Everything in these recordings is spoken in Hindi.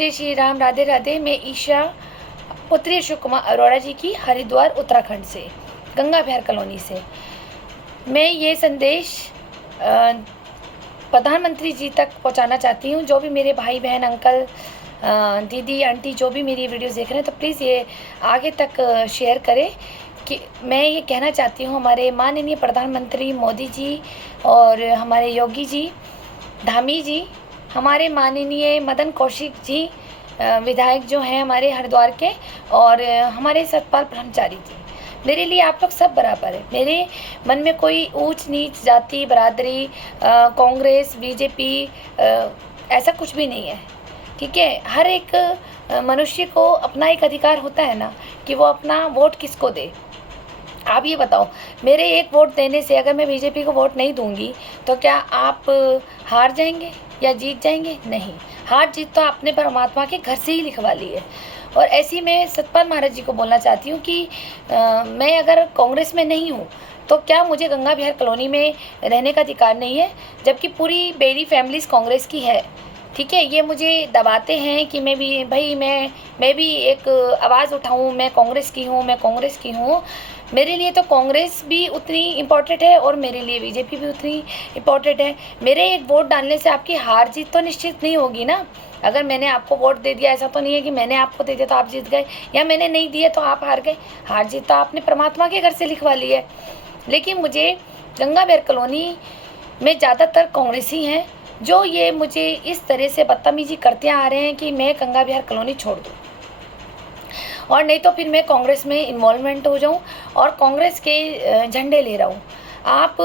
जय श्री राम, राधे राधे। मैं ईशा पुत्री अशोक कुमार अरोड़ा जी की हरिद्वार उत्तराखंड से, गंगा विहार कॉलोनी से मैं ये संदेश प्रधानमंत्री जी तक पहुंचाना चाहती हूं। जो भी मेरे भाई बहन अंकल दीदी आंटी जो भी मेरी वीडियोस देख रहे हैं तो प्लीज़ ये आगे तक शेयर करें कि मैं ये कहना चाहती हूँ हमारे माननीय प्रधानमंत्री मोदी जी और हमारे योगी जी धामी जी, हमारे माननीय मदन कौशिक जी विधायक जो हैं हमारे हरिद्वार के, और हमारे सतपाल ब्रह्मचारी जी, मेरे लिए आप लोग सब बराबर है। मेरे मन में कोई ऊंच नीच जाति बरादरी कांग्रेस बीजेपी ऐसा कुछ भी नहीं है, ठीक है। हर एक मनुष्य को अपना एक अधिकार होता है ना कि वो अपना वोट किसको दे। आप ये बताओ, मेरे एक वोट देने से अगर मैं बीजेपी को वोट नहीं दूंगी तो क्या आप हार जाएंगे या जीत जाएंगे? नहीं, हार जीत तो आपने परमात्मा के घर से ही लिखवा ली है। और ऐसी मैं सतपाल महाराज जी को बोलना चाहती हूँ कि मैं अगर कांग्रेस में नहीं हूँ तो क्या मुझे गंगा विहार कॉलोनी में रहने का अधिकार नहीं है, जबकि पूरी मेरी फैमिलीज कांग्रेस की है, ठीक है। ये मुझे दबाते हैं कि मैं भी भाई मैं भी एक आवाज़ उठाऊं, मैं कांग्रेस की हूँ, मैं कांग्रेस की हूँ। मेरे लिए तो कांग्रेस भी उतनी इम्पोर्टेंट है और मेरे लिए बीजेपी भी उतनी इम्पोर्टेंट है। मेरे एक वोट डालने से आपकी हार जीत तो निश्चित नहीं होगी ना। अगर मैंने आपको वोट दे दिया, ऐसा तो नहीं है कि मैंने आपको दे दिया तो आप जीत गए, या मैंने नहीं दिया तो आप हार गए। हार जीत तो आपने परमात्मा के घर से लिखवा ली है। लेकिन मुझे गंगा विहार कॉलोनी में ज़्यादातर कांग्रेसी हैं जो ये मुझे इस तरह से बदतमीजी करते आ रहे हैं कि मैं गंगा विहार कॉलोनी छोड़ दूँ, और नहीं तो फिर मैं कांग्रेस में इन्वॉल्वमेंट हो जाऊं और कांग्रेस के झंडे ले रहा हूं। आप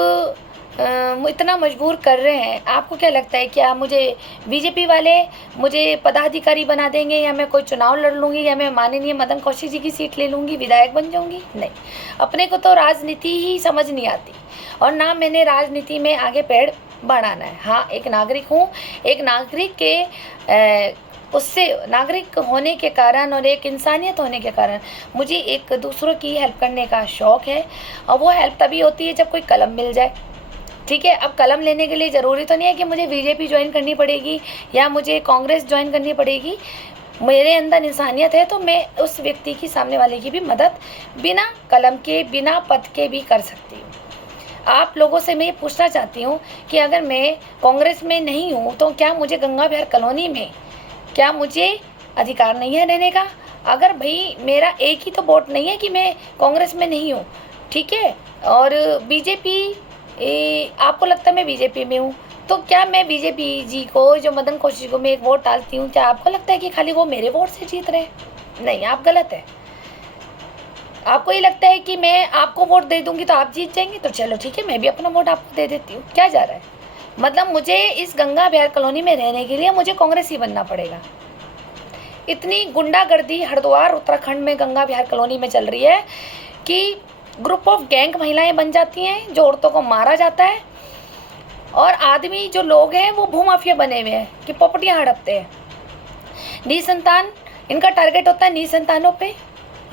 इतना मजबूर कर रहे हैं, आपको क्या लगता है क्या मुझे बीजेपी वाले मुझे पदाधिकारी बना देंगे, या मैं कोई चुनाव लड़ लूँगी, या मैं माननीय मदन कौशिक जी की सीट ले लूँगी, विधायक बन जाऊँगी? नहीं, अपने को तो राजनीति ही समझ नहीं आती और ना मैंने राजनीति में आगे पैर बढ़ाना है। हाँ, एक नागरिक हूँ, एक नागरिक के उससे नागरिक होने के कारण और एक इंसानियत होने के कारण मुझे एक दूसरों की हेल्प करने का शौक़ है, और वो हेल्प तभी होती है जब कोई कलम मिल जाए, ठीक है। अब कलम लेने के लिए ज़रूरी तो नहीं है कि मुझे बीजेपी ज्वाइन करनी पड़ेगी या मुझे कांग्रेस ज्वाइन करनी पड़ेगी। मेरे अंदर इंसानियत है तो मैं उस व्यक्ति की, सामने वाले की भी मदद बिना कलम के बिना पद के भी कर सकती हूँ। आप लोगों से मैं ये पूछना चाहती हूँ कि अगर मैं कांग्रेस में नहीं हूँ तो क्या मुझे गंगा विहार कॉलोनी में क्या मुझे अधिकार नहीं है रहने का? अगर भाई मेरा एक ही तो वोट नहीं है कि मैं कांग्रेस में नहीं हूँ, ठीक है। और बीजेपी, आपको लगता है मैं बीजेपी में हूँ तो क्या मैं बीजेपी जी को, जो मदन कौशिक को मैं एक वोट डालती हूँ, क्या आपको लगता है कि खाली वो मेरे वोट से जीत रहे हैं? नहीं, आप गलत है। आपको ये लगता है कि मैं आपको वोट दे दूंगी तो आप जीत जाएंगे, तो चलो ठीक है, मैं भी अपना वोट आपको दे देती हूँ। क्या जा रहा है? मतलब मुझे इस गंगा विहार कॉलोनी में रहने के लिए मुझे कांग्रेस ही बनना पड़ेगा। इतनी गुंडागर्दी हरिद्वार उत्तराखंड में गंगा विहार कॉलोनी में चल रही है कि ग्रुप ऑफ गैंग महिलाएं बन जाती हैं, जो औरतों को मारा जाता है, और आदमी जो लोग हैं वो भूमाफिया बने हुए हैं कि प्रॉपर्टियां हड़पते हैं। निसंतान इनका टारगेट होता है, निसंतानों पे,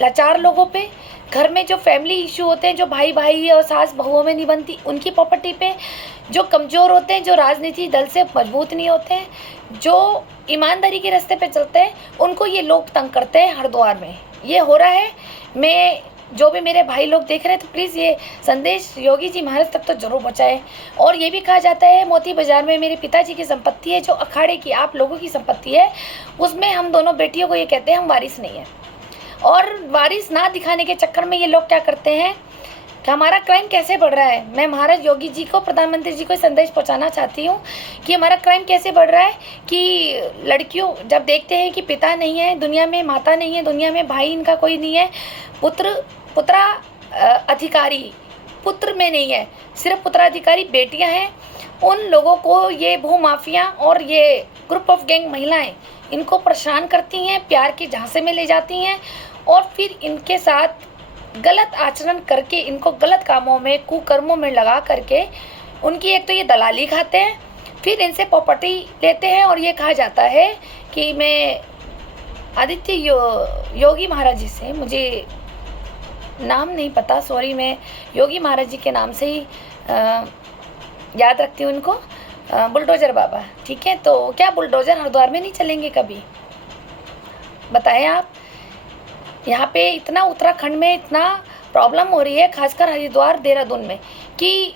लाचार लोगों पे, घर में जो फैमिली इशू होते हैं, जो भाई भाई और सास बहुओं में नहीं बनती, उनकी प्रॉपर्टी पे, जो कमज़ोर होते हैं, जो राजनीति दल से मजबूत नहीं होते हैं, जो ईमानदारी के रास्ते पे चलते हैं, उनको ये लोग तंग करते हैं। हरिद्वार में ये हो रहा है। मैं जो भी मेरे भाई लोग देख रहे हैं तो प्लीज़ ये संदेश योगी जी महाराज तक तो जरूर पहुँचाएं। और ये भी कहा जाता है मोती बाज़ार में मेरे पिताजी की संपत्ति है, जो अखाड़े की आप लोगों की संपत्ति है, उसमें हम दोनों बेटियों को ये कहते हैं हम वारिस नहीं है। और वारिस ना दिखाने के चक्कर में ये लोग क्या करते हैं कि हमारा क्राइम कैसे बढ़ रहा है। मैं महाराज योगी जी को, प्रधानमंत्री जी को संदेश पहुंचाना चाहती हूँ कि हमारा क्राइम कैसे बढ़ रहा है कि लड़कियों जब देखते हैं कि पिता नहीं है दुनिया में, माता नहीं है दुनिया में, भाई इनका कोई नहीं है, पुत्रा अधिकारी पुत्र में नहीं है, सिर्फ पुत्राधिकारी बेटियां हैं, उन लोगों को ये भूमाफिया और ये ग्रुप ऑफ गैंग महिलाएं इनको परेशान करती हैं, प्यार के झांसे में ले जाती हैं, और फिर इनके साथ गलत आचरण करके, इनको गलत कामों में, कुकर्मों में लगा करके उनकी एक तो ये दलाली खाते हैं, फिर इनसे प्रॉपर्टी लेते हैं। और ये कहा जाता है कि मैं आदित्य योगी महाराज जी से, मुझे नाम नहीं पता, सॉरी, मैं योगी महाराज जी के नाम से ही याद रखती हूँ उनको, बुलडोज़र बाबा, ठीक है। तो क्या बुलडोज़र हरिद्वार में नहीं चलेंगे कभी? बताएं आप। यहाँ पे इतना उत्तराखंड में इतना प्रॉब्लम हो रही है, खासकर हरिद्वार देहरादून में, कि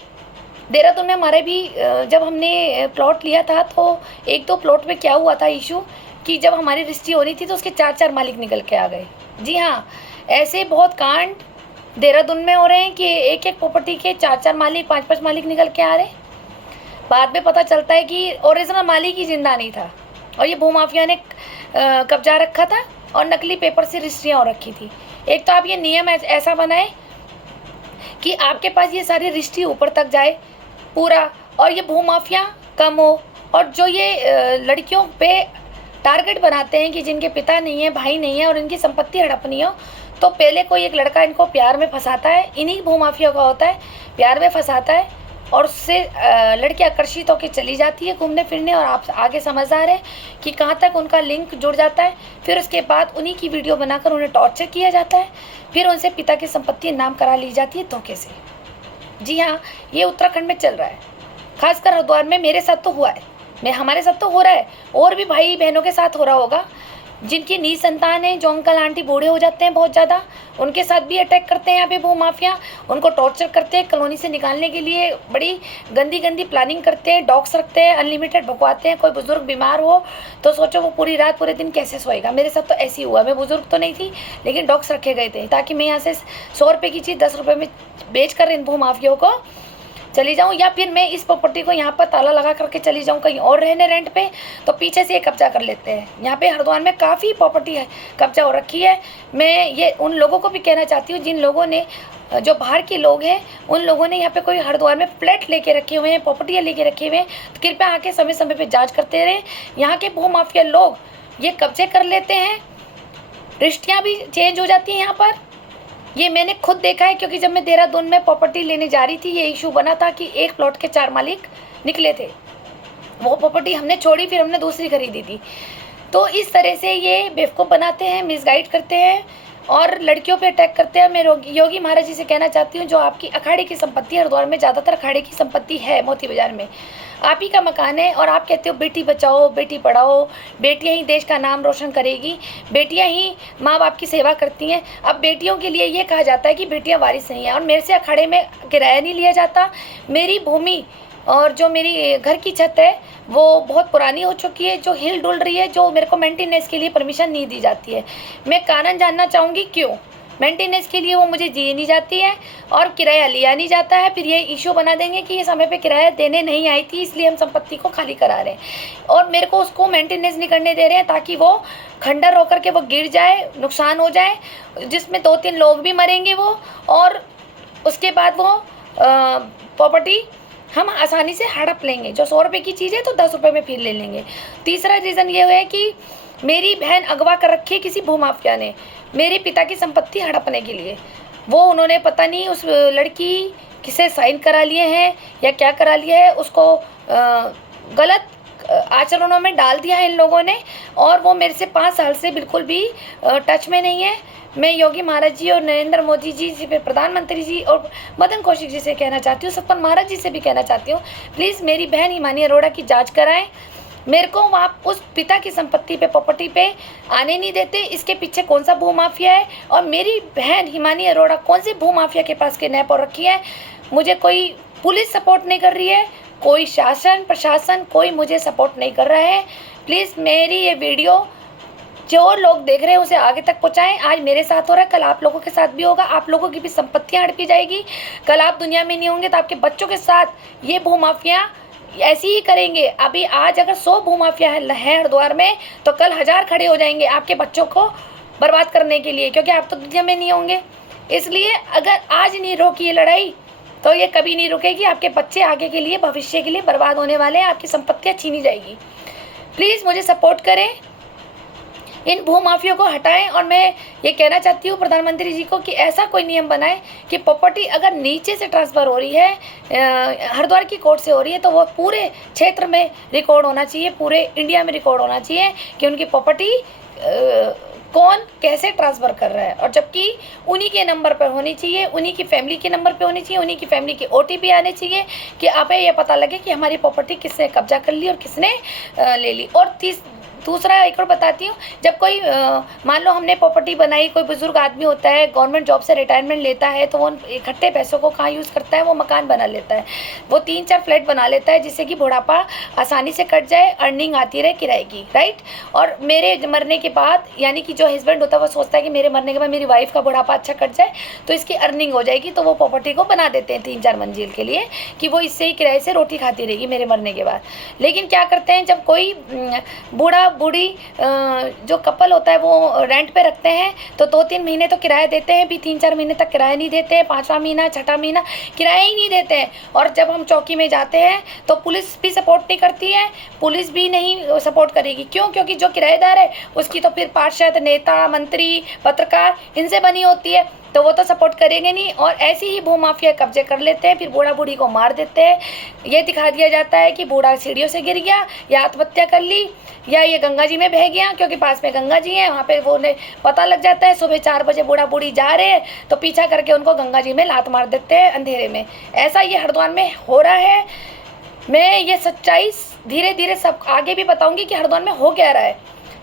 देहरादून में हमारे भी जब हमने प्लॉट लिया था तो 1-2 प्लॉट में क्या हुआ था इशू कि जब हमारी रजिस्ट्री हो रही थी तो उसके 4-4 मालिक निकल के आ गए। जी हाँ, ऐसे बहुत कांड देहरादून में हो रहे हैं कि एक प्रॉपर्टी के 4-4 मालिक, 5-5 मालिक निकल के आ रहे। बाद में पता चलता है कि ओरिजिनल मालिक ही जिंदा नहीं था और ये भूमाफिया ने कब्जा रखा था और नकली पेपर से रजिस्ट्रियाँ हो रखी थी। एक तो आप ये नियम ऐसा बनाए कि आपके पास ये सारी रजिस्ट्री ऊपर तक जाए पूरा, और ये भूमाफिया कम हो। और जो ये लड़कियों पे टारगेट बनाते हैं कि जिनके पिता नहीं है, भाई नहीं है और इनकी संपत्ति हड़पनी हो, तो पहले कोई एक लड़का इनको प्यार में फंसाता है, इन्हीं भूमाफिया का होता है, प्यार में फंसाता है और उससे लड़की आकर्षित होकर चली जाती है घूमने फिरने, और आप आगे समझदार है कि कहाँ तक उनका लिंक जुड़ जाता है। फिर उसके बाद उन्हीं की वीडियो बनाकर उन्हें टॉर्चर किया जाता है, फिर उनसे पिता की संपत्ति नाम करा ली जाती है धोखे से। जी हाँ, ये उत्तराखंड में चल रहा है, खासकर हरिद्वार में। मेरे साथ तो हुआ है, हमारे साथ तो हो रहा है, और भी भाई बहनों के साथ हो रहा होगा। जिनकी नी संतान है, जो अंकल आंटी बूढ़े हो जाते हैं बहुत ज़्यादा, उनके साथ भी अटैक करते हैं यहाँ पे भूमाफिया, उनको टॉर्चर करते हैं, कॉलोनी से निकालने के लिए बड़ी गंदी गंदी प्लानिंग करते हैं, डॉग्स रखते हैं, अनलिमिटेड भगवाते हैं। कोई बुजुर्ग बीमार हो तो सोचो वो पूरी रात पूरे दिन कैसे सोएगा। मेरे साथ तो ऐसे ही हुआ, मैं बुजुर्ग तो नहीं थी लेकिन डॉग्स रखे गए थे ताकि मैं यहाँ से 100 रुपये की चीज़ 10 रुपये में बेच कर इन भूमाफियों को चली जाऊं, या फिर मैं इस प्रॉपर्टी को यहाँ पर ताला लगा करके चली जाऊं कहीं और रहने रेंट पे, तो पीछे से ये कब्जा कर लेते हैं। यहाँ पे हरिद्वार में काफ़ी प्रॉपर्टी है कब्जा हो रखी है। मैं ये उन लोगों को भी कहना चाहती हूँ जिन लोगों ने, जो बाहर के लोग हैं, उन लोगों ने यहाँ पे कोई हरिद्वार में फ्लैट लेके रखे हुए हैं, प्रॉपर्टियाँ लेके रखे हुए हैं, तो कृपया आके समय समय पर जाँच करते रहें। यहाँ के भूमाफिया लोग ये कब्जे कर लेते हैं, रजिस्ट्रियाँ भी चेंज हो जाती हैं यहाँ पर। ये मैंने खुद देखा है, क्योंकि जब मैं देहरादून में प्रॉपर्टी लेने जा रही थी ये इशू बना था कि एक प्लॉट के 4 मालिक निकले थे। वो प्रॉपर्टी हमने छोड़ी, फिर हमने दूसरी खरीदी थी। तो इस तरह से ये बेवकूफ़ बनाते हैं, मिसगाइड करते हैं और लड़कियों पे अटैक करते हैं। मैं योगी महाराज जी से कहना चाहती हूँ, जो आपकी अखाड़े की संपत्ति, हरिद्वार में ज़्यादातर अखाड़े की संपत्ति है, मोती बाजार में आप ही का मकान है, और आप कहते हो बेटी बचाओ बेटी पढ़ाओ, बेटियां ही देश का नाम रोशन करेगी, बेटियां ही माँ बाप की सेवा करती हैं। अब बेटियों के लिए ये कहा जाता है कि बेटियां वारिस नहीं हैं, और मेरे से अखाड़े में किराया नहीं लिया जाता। मेरी भूमि और जो मेरी घर की छत है वो बहुत पुरानी हो चुकी है, जो हिल डुल रही है, जो मेरे को मेंटेनेंस के लिए परमिशन नहीं दी जाती है। मैं कारण जानना चाहूँगी क्यों मेंटेनेंस के लिए वो मुझे दी नहीं जाती है और किराया लिया नहीं जाता है। फिर ये इशू बना देंगे कि ये समय पे किराया देने नहीं आई थी, इसलिए हम संपत्ति को खाली करा रहे हैं, और मेरे को उसको मेंटेनेंस नहीं करने दे रहे हैं ताकि वो खंडर होकर के वो गिर जाए, नुकसान हो जाए, जिसमें 2-3 लोग भी मरेंगे वो, और उसके बाद वो प्रॉपर्टी हम आसानी से हड़प लेंगे। जो 100 रुपये की चीज़ है तो 10 रुपये में फिर ले लेंगे। तीसरा रीज़न ये है कि मेरी बहन अगवा कर रखी है किसी भूमाफिया ने मेरे पिता की संपत्ति हड़पने के लिए। वो उन्होंने पता नहीं उस लड़की किसे साइन करा लिए हैं या क्या करा लिया है, उसको गलत आचरणों में डाल दिया है इन लोगों ने, और वो मेरे से 5 साल से बिल्कुल भी टच में नहीं है। मैं योगी महाराज जी और नरेंद्र मोदी जी से, प्रधानमंत्री जी और मदन कौशिक जी से कहना चाहती हूँ, सतपाल महाराज जी से भी कहना चाहती हूँ, प्लीज़ मेरी बहन हिमानी अरोड़ा की जांच कराएं। मेरे को वहाँ उस पिता की संपत्ति पे, प्रॉपर्टी पे आने नहीं देते। इसके पीछे कौन सा भूमाफिया है और मेरी बहन हिमानी अरोड़ा कौन से भूमाफिया के पास किडनैप हो रखी है। मुझे कोई पुलिस सपोर्ट नहीं कर रही है, कोई शासन प्रशासन कोई मुझे सपोर्ट नहीं कर रहा है। प्लीज़ मेरी ये वीडियो जो लोग देख रहे हैं उसे आगे तक पहुँचाएं। आज मेरे साथ हो रहा है, कल आप लोगों के साथ भी होगा। आप लोगों की भी संपत्तियाँ हड़पी जाएगी। कल आप दुनिया में नहीं होंगे तो आपके बच्चों के साथ ये भूमाफिया ऐसी ही करेंगे। अभी आज अगर 100 भूमाफिया है हरिद्वार में तो कल 1000 खड़े हो जाएंगे आपके बच्चों को बर्बाद करने के लिए, क्योंकि आप तो दुनिया में नहीं होंगे। इसलिए अगर आज नहीं रोकी ये लड़ाई तो ये कभी नहीं रुकेगी। आपके बच्चे आगे के लिए, भविष्य के लिए बर्बाद होने वाले हैं, आपकी संपत्तियाँ छीनी जाएगी। प्लीज़ मुझे सपोर्ट करें, इन भूमाफियों को हटाएं। और मैं ये कहना चाहती हूँ प्रधानमंत्री जी को कि ऐसा कोई नियम बनाए कि प्रॉपर्टी अगर नीचे से ट्रांसफ़र हो रही है, हरिद्वार की कोर्ट से हो रही है, तो वो पूरे क्षेत्र में रिकॉर्ड होना चाहिए, पूरे इंडिया में रिकॉर्ड होना चाहिए कि उनकी प्रॉपर्टी कौन कैसे ट्रांसफ़र कर रहा है, और जबकि उन्हीं के नंबर पर होनी चाहिए, उन्हीं की फैमिली के नंबर पे होनी चाहिए, उन्हीं की फैमिली के OTP आने चाहिए कि आप ये पता लगे कि हमारी प्रॉपर्टी किसने कब्जा कर ली और किसने ले ली। और दूसरा एक और बताती हूँ, जब कोई मान लो हमने प्रॉपर्टी बनाई, कोई बुजुर्ग आदमी होता है, गवर्नमेंट जॉब से रिटायरमेंट लेता है, तो वो इकट्ठे पैसों को कहाँ यूज़ करता है, वो मकान बना लेता है, वो 3-4 फ्लैट बना लेता है, जिससे कि बुढ़ापा आसानी से कट जाए, अर्निंग आती रहे किराए की, राइट। और मेरे मरने के बाद, यानी कि जो हस्बैंड होता है वो सोचता है कि मेरे मरने के बाद मेरी वाइफ का बुढ़ापा अच्छा कट जाए, तो इसकी अर्निंग हो जाएगी, तो वो प्रॉपर्टी को बना देते हैं 3-4 मंजिल के लिए, कि वो इससे ही किराए से रोटी खाती रहेगी मेरे मरने के बाद। लेकिन क्या करते हैं, जब कोई बूढ़ा बूढ़ी जो कपल होता है वो रेंट पे रखते हैं, तो 2-3 महीने तो किराया देते हैं, भी 3-4 महीने तक किराया नहीं देते हैं, 5वां महीना 6ठा महीना किराया ही नहीं देते हैं। और जब हम चौकी में जाते हैं तो पुलिस भी सपोर्ट नहीं करती है, पुलिस भी नहीं सपोर्ट करेगी। क्यों? क्योंकि जो किराएदार है उसकी तो फिर पार्षद, नेता, मंत्री, पत्रकार इनसे बनी होती है, तो वो तो सपोर्ट करेंगे नहीं। और ऐसे ही भूमाफिया कब्जे कर लेते हैं, फिर बूढ़ा बूढ़ी को मार देते हैं। ये दिखा दिया जाता है कि बूढ़ा सीढ़ियों से गिर गया, या आत्महत्या कर ली, या ये गंगा जी में बह गया, क्योंकि पास में गंगा जी हैं, वहाँ पे वो पता लग जाता है। सुबह 4 बजे बूढ़ा बूढ़ी जा रहे हैं तो पीछा करके उनको गंगा जी में लात मार देते हैं अंधेरे में। ऐसा ये हरिद्वार में हो रहा है। मैं ये सच्चाई धीरे धीरे सब आगे भी बताऊँगी कि हरिद्वार में हो क्या रहा है।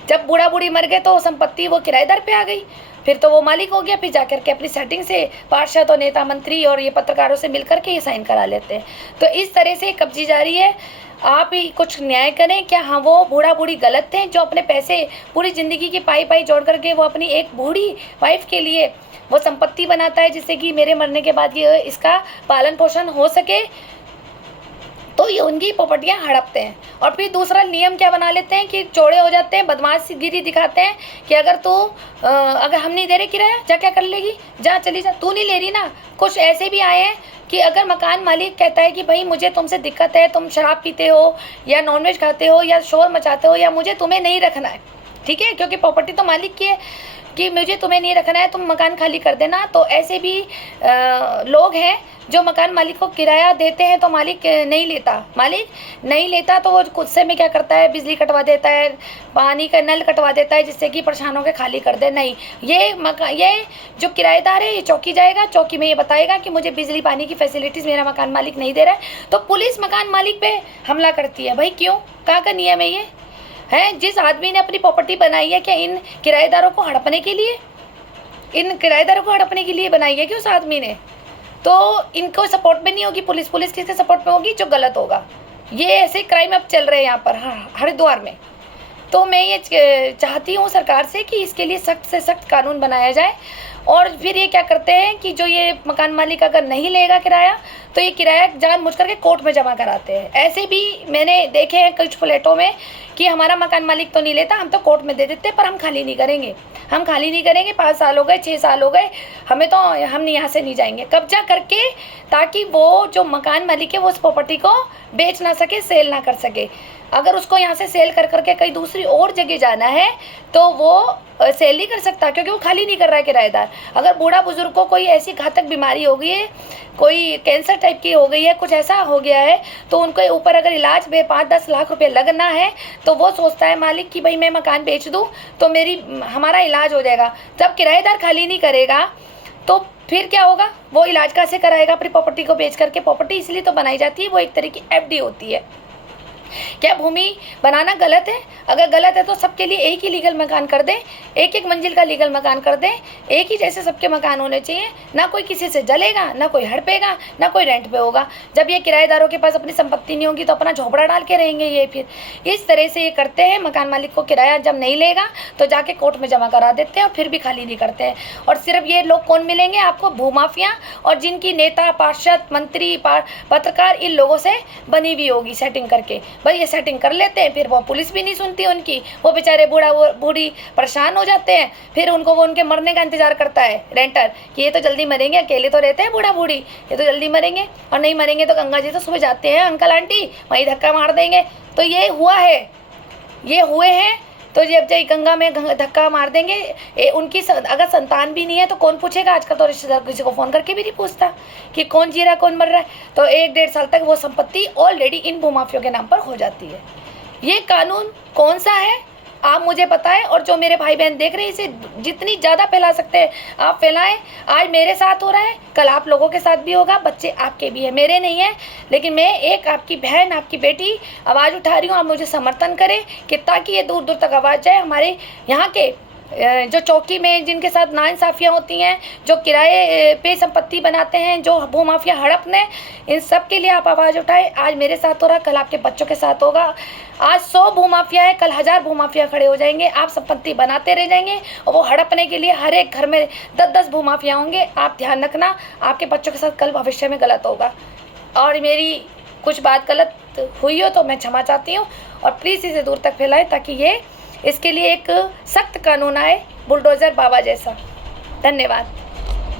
जब बूढ़ा बूढ़ी मर गए तो संपत्ति वो किराएदार पे आ गई, फिर तो वो मालिक हो गया, फिर जाकर के अपनी सेटिंग से पार्षद और नेता मंत्री और ये पत्रकारों से मिलकर के ये साइन करा लेते हैं। तो इस तरह से कब्जी जारी है। आप ही कुछ न्याय करें। क्या हाँ वो बूढ़ा बूढ़ी गलत थे जो अपने पैसे पूरी ज़िंदगी की पाई पाई जोड़ करके वो अपनी एक बूढ़ी वाइफ के लिए वो संपत्ति बनाता है, जिससे कि मेरे मरने के बाद ये इसका पालन पोषण हो सके, तो ये उनकी प्रॉपर्टियाँ हड़पते हैं। और फिर दूसरा नियम क्या बना लेते हैं कि चौड़े हो जाते हैं, बदमाशगिरी दिखाते हैं कि अगर हम नहीं दे रहे किराया, जा क्या कर लेगी, जा चली जा, तू नहीं ले रही ना। कुछ ऐसे भी आए हैं कि अगर मकान मालिक कहता है कि भाई मुझे तुमसे दिक्कत है, तुम शराब पीते हो या नॉनवेज खाते हो या शोर मचाते हो, या मुझे तुम्हें नहीं रखना है, ठीक है, क्योंकि प्रॉपर्टी तो मालिक की है, कि मुझे तुम्हें नहीं रखना है, तुम मकान खाली कर देना। तो ऐसे भी लोग हैं जो मकान मालिक को किराया देते हैं, तो मालिक नहीं लेता तो वो गुस्से में क्या करता है, बिजली कटवा देता है, पानी का नल कटवा देता है, जिससे कि परेशान होकर खाली कर दे। नहीं, ये जो किराएदार है ये चौकी जाएगा, चौकी में ये बताएगा कि मुझे बिजली पानी की फैसिलिटीज़ मेरा मकान मालिक नहीं दे रहा है, तो पुलिस मकान मालिक पे हमला करती है। भाई क्यों? कहाँ का नियम है ये? है जिस आदमी ने अपनी प्रॉपर्टी बनाई है, क्या इन किराएदारों को हड़पने के लिए बनाई है कि उस आदमी ने? तो इनको सपोर्ट में नहीं होगी पुलिस किसके सपोर्ट में होगी? जो गलत होगा। ये ऐसे क्राइम अब चल रहे हैं यहाँ पर हरिद्वार में। तो मैं ये चाहती हूँ सरकार से कि इसके लिए सख्त से सख्त कानून बनाया जाए। और फिर ये क्या करते हैं कि जो ये मकान मालिक अगर नहीं लेगा किराया, तो ये किराया जानबूझ करके कोर्ट में जमा कराते हैं। ऐसे भी मैंने देखे हैं कुछ फ्लैटों में कि हमारा मकान मालिक तो नहीं लेता, हम तो कोर्ट में दे देते हैं, पर हम खाली नहीं करेंगे 5 साल हो गए, 6 साल हो गए, हम यहाँ से नहीं जाएंगे, कब्जा करके, ताकि वो जो मकान मालिक है वो उस प्रॉपर्टी को बेच ना सके, सेल ना कर सके। अगर उसको यहाँ से सेल कर करके कहीं दूसरी और जगह जाना है तो वो सेल नहीं कर सकता, क्योंकि वो खाली नहीं कर रहा है किराएदार। अगर बूढ़ा बुजुर्ग को कोई ऐसी घातक बीमारी हो गई है, कोई कैंसर टाइप की हो गई है, कुछ ऐसा हो गया है, तो उनके ऊपर अगर इलाज में 5-10 लाख रुपए लगना है, तो वो सोचता है मालिक कि भाई मैं मकान बेच दूँ तो हमारा इलाज हो जाएगा। जब किराएदार खाली नहीं करेगा तो फिर क्या होगा? वो इलाज कैसे कराएगा अपनी प्रॉपर्टी को बेच करके? प्रॉपर्टी इसलिए तो बनाई जाती है, वो एक तरह की एफडी होती है। क्या भूमि बनाना गलत है? अगर गलत है तो सबके लिए एक ही लीगल मकान कर दें, एक मंजिल का लीगल मकान कर दें, एक ही जैसे सबके मकान होने चाहिए। ना कोई किसी से जलेगा, ना कोई हड़पेगा, ना कोई रेंट पे होगा। जब ये किराएदारों के पास अपनी संपत्ति नहीं होगी तो अपना झोपड़ा डाल के रहेंगे ये। फिर इस तरह से ये करते हैं। मकान मालिक को किराया जब नहीं लेगा तो जाके कोर्ट में जमा करा देते हैं और फिर भी खाली नहीं करते हैं। और सिर्फ ये लोग कौन मिलेंगे आपको? भूमाफिया, और जिनकी नेता, पार्षद, मंत्री, पत्रकार इन लोगों से बनी हुई होगी सेटिंग करके। भाई ये सेटिंग कर लेते हैं, फिर वो पुलिस भी नहीं सुनती उनकी, वो बेचारे बूढ़ी परेशान हो जाते हैं। फिर वो उनके मरने का इंतजार करता है रेंटर कि ये तो जल्दी मरेंगे, अकेले तो रहते हैं बूढ़ा बूढ़ी, ये तो जल्दी मरेंगे, और नहीं मरेंगे तो गंगा जी तो सुबह जाते हैं अंकल आंटी, वहीं धक्का मार देंगे। तो ये हुए हैं। तो जब गंगा में धक्का मार देंगे, उनकी अगर संतान भी नहीं है तो कौन पूछेगा? आजकल तो रिश्तेदार किसी को फ़ोन करके भी नहीं पूछता कि कौन जी रहा, कौन मर रहा है। तो 1-1.5 साल तक वो संपत्ति ऑलरेडी इन भूमाफियों के नाम पर हो जाती है। ये कानून कौन सा है? आप मुझे बताएं, और जो मेरे भाई बहन देख रहे हैं इसे जितनी ज़्यादा फैला सकते हैं आप फैलाएं। आज मेरे साथ हो रहा है, कल आप लोगों के साथ भी होगा, बच्चे आपके भी हैं, मेरे नहीं हैं, लेकिन मैं एक आपकी बहन, आपकी बेटी आवाज़ उठा रही हूँ। आप मुझे समर्थन करें कि ताकि ये दूर दूर तक आवाज़ जाए। हमारे यहाँ के जो चौकी में जिनके साथ नाइंसाफ़ियाँ होती हैं, जो किराए पे संपत्ति बनाते हैं, जो भूमाफिया हड़पने, इन सब के लिए आप आवाज़ उठाएं। आज मेरे साथ हो रहा, कल आपके बच्चों के साथ होगा। आज 100 भूमाफिया है, कल 1000 भूमाफिया खड़े हो जाएंगे। आप संपत्ति बनाते रह जाएंगे और वो हड़पने के लिए हर एक घर में 10-10 भूमाफिया होंगे। आप ध्यान रखना, आपके बच्चों के साथ कल भविष्य में गलत होगा। और मेरी कुछ बात गलत हुई हो तो मैं क्षमा चाहती हूँ, और प्लीज़ इसे दूर तक फैलाएं ताकि ये इसके लिए एक सख्त कानून आए, बुलडोज़र बाबा जैसा। धन्यवाद।